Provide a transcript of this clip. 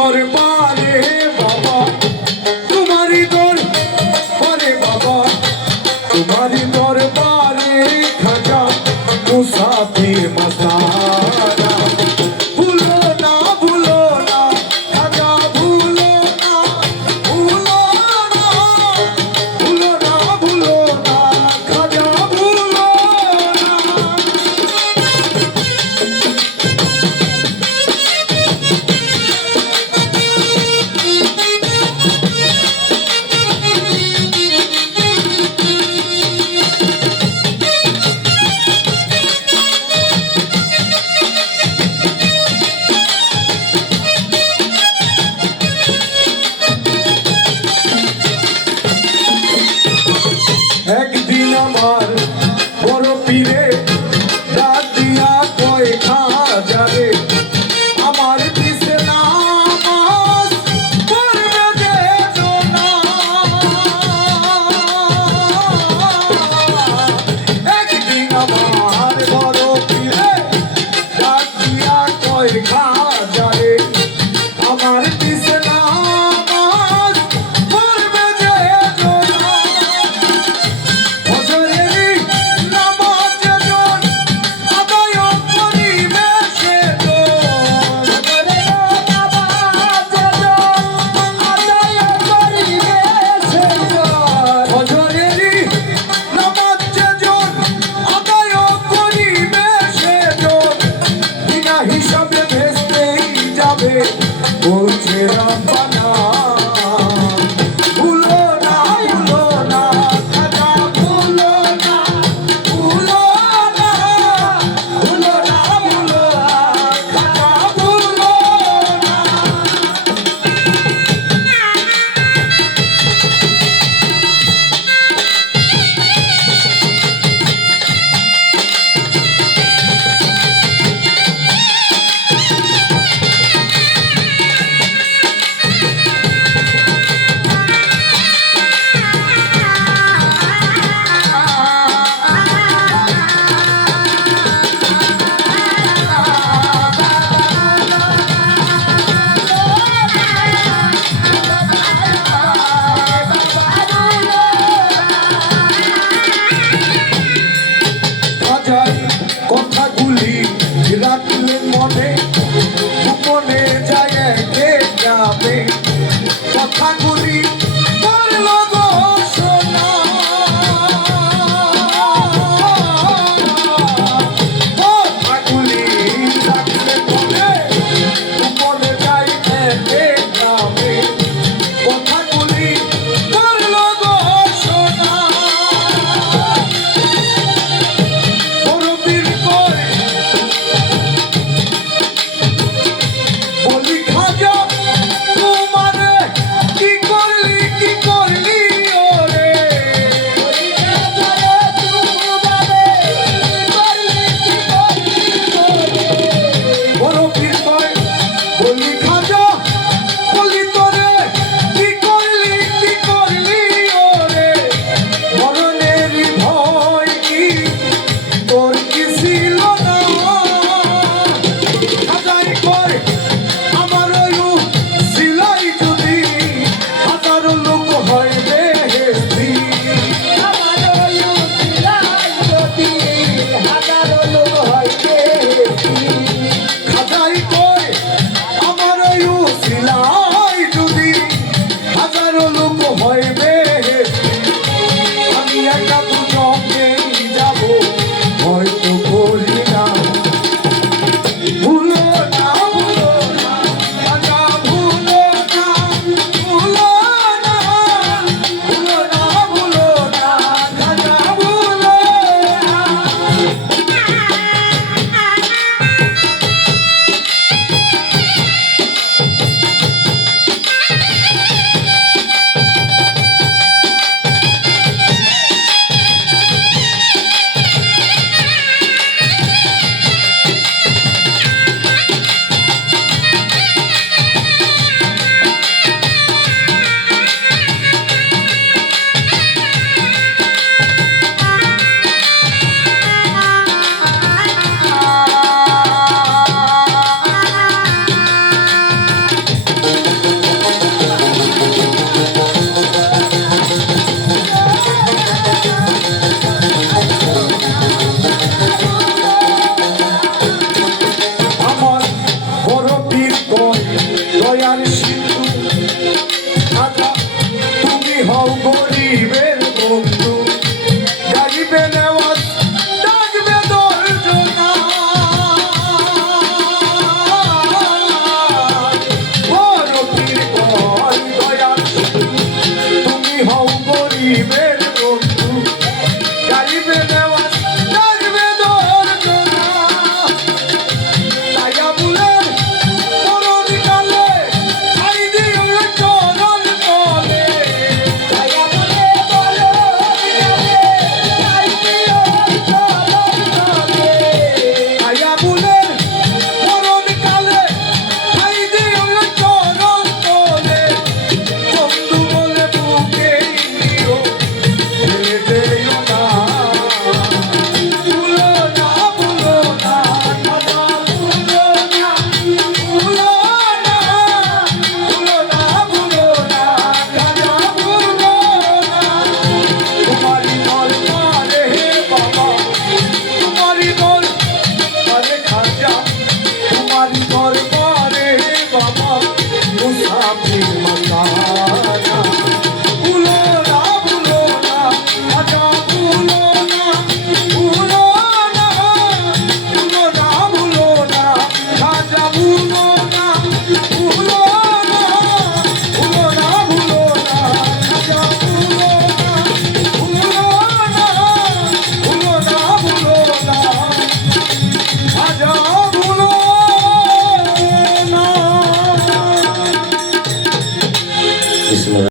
দরবারে বলছে